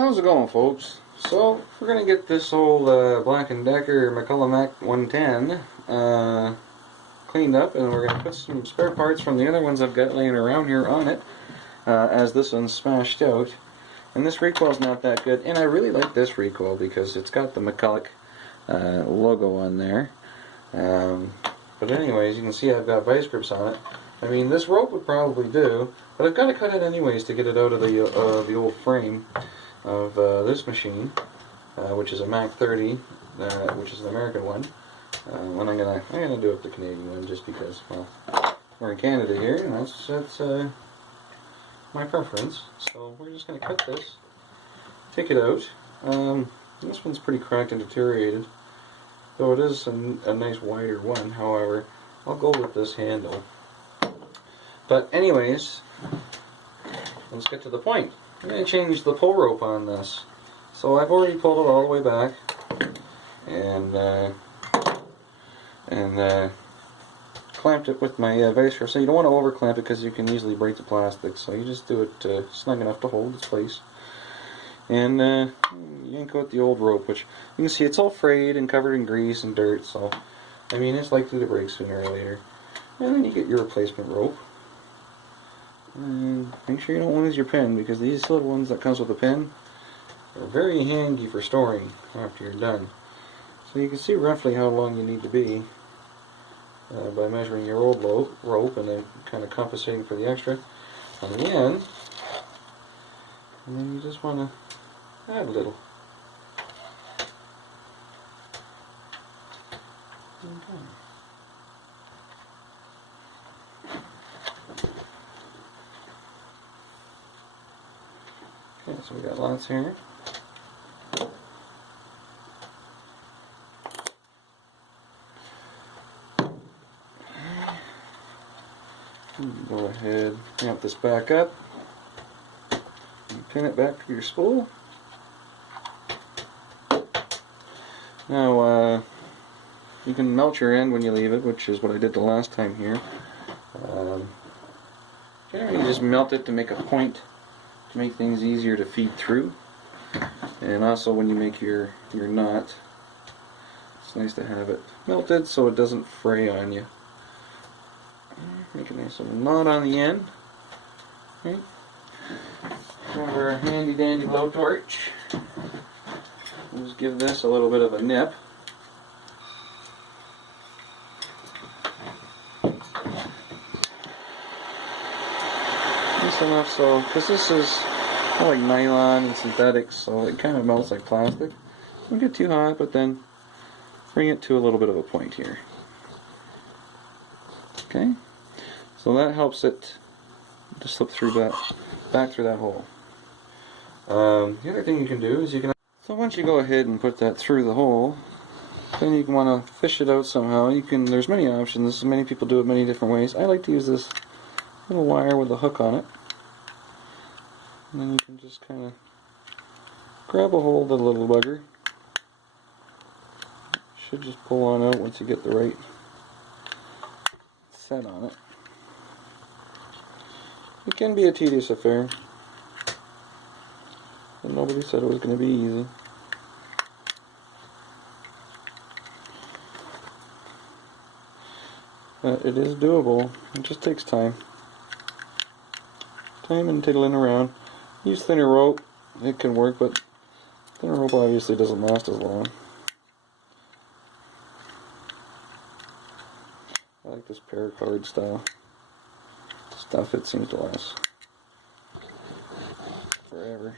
How's it going, folks? So we're gonna get this old Black & Decker Mcculloch 110 cleaned up, and we're gonna put some spare parts from the other ones I've got laying around here on it, as this one's smashed out. And this recoil's not that good, and I really like this recoil because it's got the Mcculloch logo on there. But anyways, you can see I've got vice grips on it. I mean, this rope would probably do, but I've got to cut it anyways to get it out of the old frame of this machine, which is a Mac 30, which is an American one. And I'm gonna do it the Canadian one just because, well, we're in Canada here, and that's my preference. So we're just gonna cut this, take it out. This one's pretty cracked and deteriorated, though it is a nice wider one. However, I'll go with this handle. But anyways, let's get to the point. I'm going to change the pull rope on this. So I've already pulled it all the way back, and clamped it with my vice grip. So you don't want to over clamp it because you can easily break the plastic. So you just do it snug enough to hold its place. And you yank out the old rope, which you can see it's all frayed and covered in grease and dirt. So I mean, it's likely to break sooner or later. And then you get your replacement rope. And make sure you don't lose your pin, because these little ones that comes with a pin are very handy for storing after you're done. So you can see roughly how long you need to be by measuring your old rope and then kind of compensating for the extra on the end. And then you just want to add a little. Okay. Okay, so we got lots here. Go ahead, amp this back up, and pin it back to your spool. Now, you can melt your end when you leave it, which is what I did the last time here. Generally, just melt it to make a point, to make things easier to feed through. And also when you make your knot, it's nice to have it melted so it doesn't fray on you. Make a nice little knot on the end. Okay. Grab our handy dandy blowtorch. We'll just give this a little bit of a nip. Just enough so, because this is kind of like nylon and synthetics, so it kind of melts like plastic. Don't get too hot, but then bring it to a little bit of a point here. Okay, so that helps it to slip through back through that hole. The other thing you can do is so once you go ahead and put that through the hole, then you can want to fish it out somehow. There's many options. Many people do it many different ways. I like to use this little wire with a hook on it. And then you can just kind of grab a hold of the little bugger. Should just pull on out once you get the right set on it. It can be a tedious affair, but nobody said it was going to be easy. But it is doable. It just takes time. Time and tiddling around. Use thinner rope. It can work, but thinner rope obviously doesn't last as long. I like this paracord style stuff. It seems to last forever.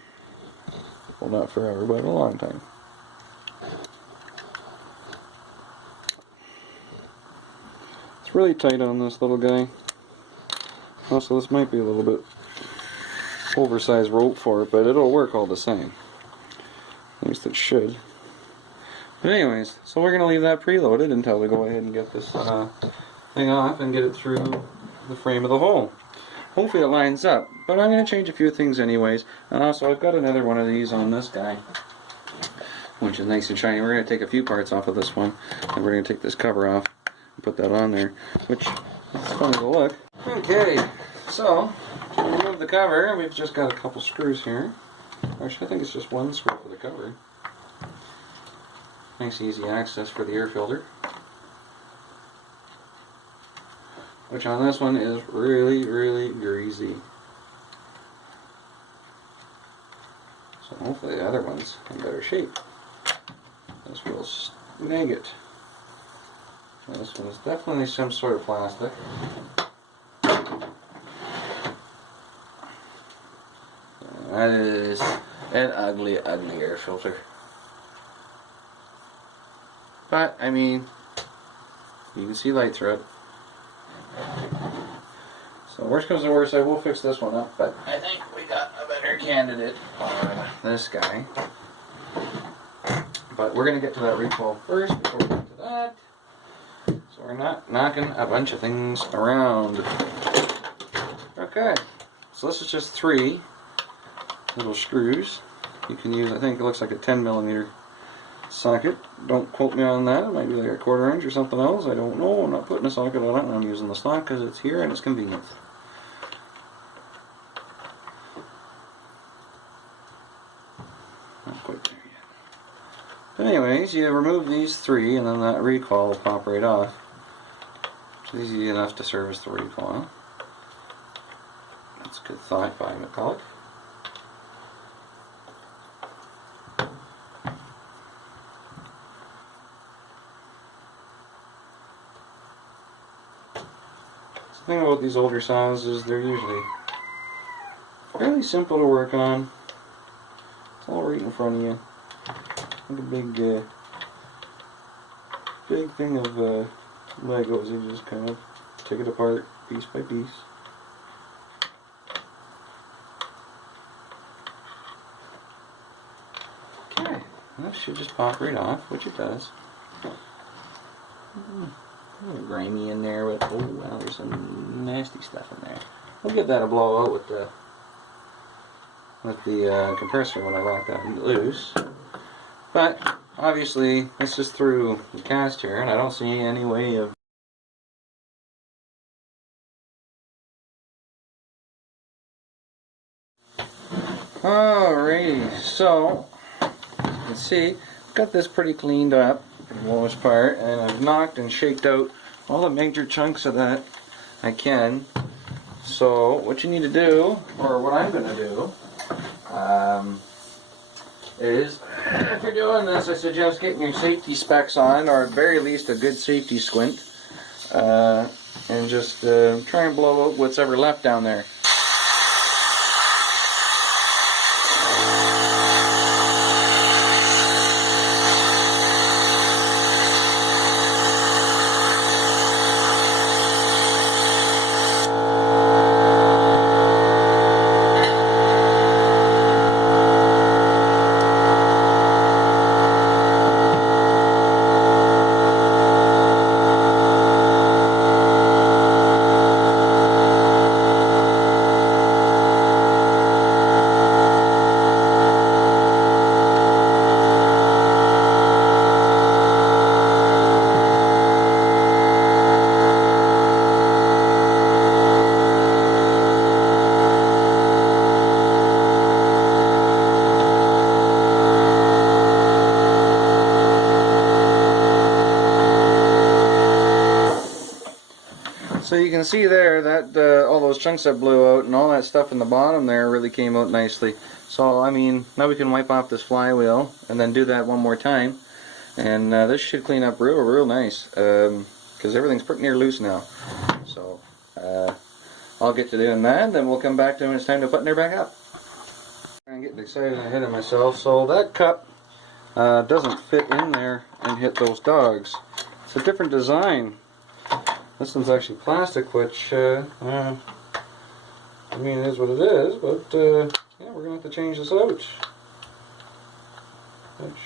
Well, not forever, but a long time. It's really tight on this little guy. Also, this might be a little bit oversized rope for it, but it'll work all the same. At least it should. But anyways, so we're going to leave that preloaded until we go ahead and get this thing off and get it through the frame of the hole. Hopefully it lines up, but I'm going to change a few things anyways. And also I've got another one of these on this guy, which is nice and shiny. We're going to take a few parts off of this one, and we're going to take this cover off and put that on there, which is funny to look. Okay, so to remove the cover, we've just got a couple screws here. Actually, I think it's just one screw for the cover. Nice easy access for the air filter. Which on this one is really, really greasy. So hopefully the other one's in better shape. This will snag it. This one is definitely some sort of plastic. That is an ugly, ugly air filter. But, I mean, you can see light through it. So worst comes to worst, I will fix this one up, but I think we got a better candidate on this guy. But we're going to get to that recoil first before we get to that. So we're not knocking a bunch of things around. Okay, so this is just 3 little screws. You can use, I think it looks like a 10mm socket. Don't quote me on that. It might be like a 1/4 inch or something else. I don't know. I'm not putting a socket on it. I'm using the stock because it's here and it's convenient. Not quite there yet. But anyways, you remove these 3 and then that recoil will pop right off. It's easy enough to service the recoil. That's a good thought by Mcculloch. The thing about these older saws is they're usually fairly simple to work on. It's all right in front of you. Like a big thing of Legos. You just kind of take it apart piece by piece. Okay, that should just pop right off, which it does. A little grimy in there, but oh wow, there's some nasty stuff in there. We'll get that a blow out with the compressor when I lock that loose. But obviously, this is through the cast here, and I don't see any way of. Alrighty, so as you can see, I've got this pretty cleaned up for the most part, and I've knocked and shaked out all the major chunks of that I can. So what you need to do, or what I'm going to do, is if you're doing this, I suggest getting your safety specs on, or at very least a good safety squint, and just try and blow out what's ever left down there. So you can see there that all those chunks that blew out and all that stuff in the bottom there really came out nicely. So I mean, now we can wipe off this flywheel and then do that one more time, and this should clean up real nice, because everything's pretty near loose now. So I'll get to doing that, then we'll come back to when it's time to button her back up. I'm getting excited ahead of myself. So that cup doesn't fit in there and hit those dogs. It's a different design. This one's actually plastic, which, I mean, it is what it is, but, yeah, we're going to have to change this out. Which,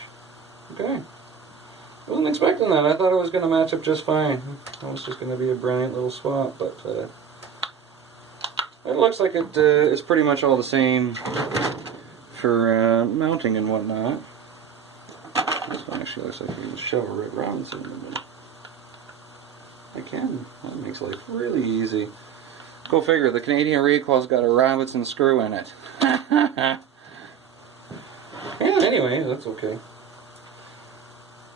okay. I wasn't expecting that. I thought it was going to match up just fine. It was just going to be a brilliant little swap, but, it looks like it is pretty much all the same for, mounting and whatnot. This one actually looks like you can shove a Red Robinson in the middle. I can. That makes life really easy. Go figure, the Canadian Recoil's got a Robinson screw in it. Yeah, anyway, that's okay.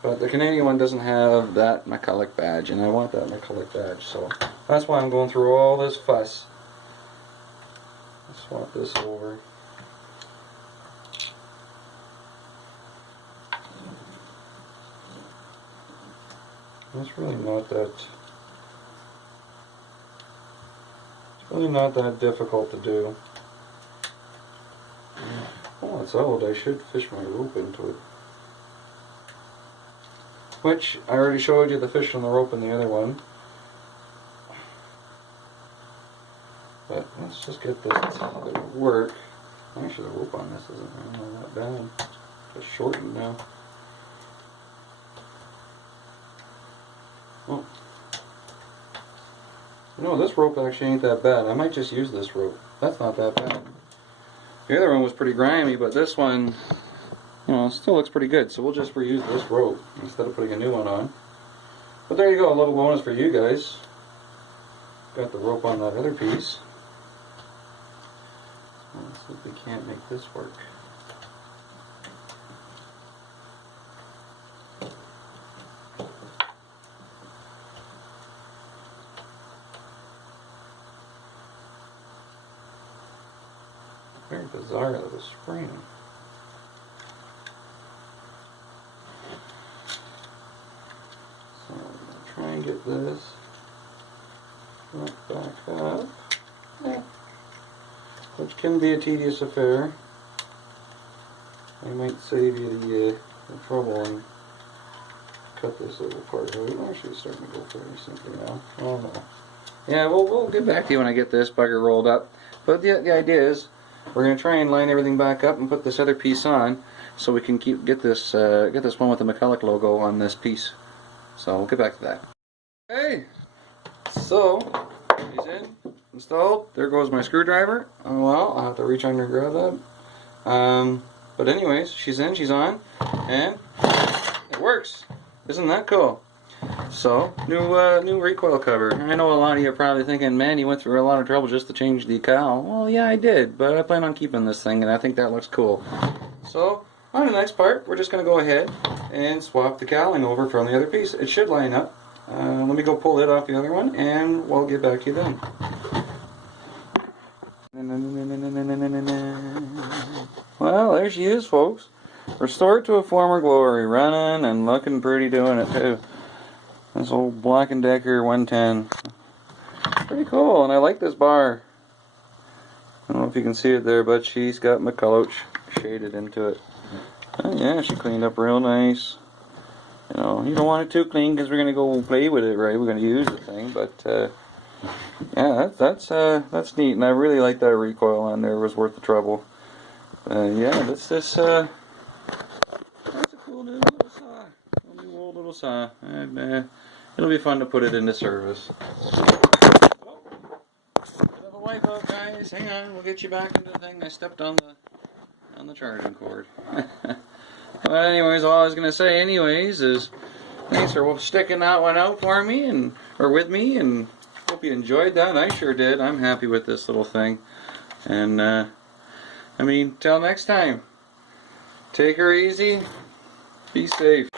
But the Canadian one doesn't have that Mcculloch badge, and I want that Mcculloch badge, so that's why I'm going through all this fuss. Let's swap this over. It's really not that difficult to do. Oh, it's out. I should fish my rope into it. Which, I already showed you the fish on the rope in the other one. But let's just get this to work. Actually, the rope on this isn't really that bad. It's just shortened now. Oh. No, this rope actually ain't that bad. I might just use this rope. That's not that bad. The other one was pretty grimy, but this one, you know, still looks pretty good. So we'll just reuse this rope instead of putting a new one on. But there you go, a little bonus for you guys. Got the rope on that other piece. Let's see if we can't make this work. Very bizarre little spring. So I'm going to try and get this back up. Yeah. Which can be a tedious affair. I might save you the trouble and cut this little part out. Actually, it's starting to go fairly simply now. Oh no. Yeah, we'll get back to you when I get this bugger rolled up. But the idea is, we're going to try and line everything back up and put this other piece on, so we can get this one with the Mcculloch logo on this piece. So we'll get back to that. Okay, so he's in, installed. There goes my screwdriver. Oh well, I'll have to reach under and grab that. But anyways, she's in, she's on, and it works. Isn't that cool? So, new recoil cover. I know a lot of you are probably thinking, man, you went through a lot of trouble just to change the cowl. Well, yeah, I did, but I plan on keeping this thing, and I think that looks cool. So, on the next part, we're just going to go ahead and swap the cowling over from the other piece. It should line up. Let me go pull it off the other one, and we'll get back to you then. Well, there she is, folks. Restored to a former glory, running and looking pretty doing it, too. This old Black & Decker 110. Pretty cool, and I like this bar. I don't know if you can see it there, but she's got Mcculloch shaded into it. Yeah, she cleaned up real nice. You know, you don't want it too clean because we're going to go play with it, right? We're going to use the thing, but yeah, that's neat, and I really like that recoil on there. It was worth the trouble. Yeah, that's a cool new little saw. A new old little saw. And it'll be fun to put it into service. Oh, bit of a wipe out, guys. Hang on, we'll get you back into the thing. I stepped on the charging cord. But anyways, all I was gonna say anyways is thanks for sticking that one out for me or with me, and hope you enjoyed that. I sure did. I'm happy with this little thing. And I mean, till next time. Take her easy. Be safe.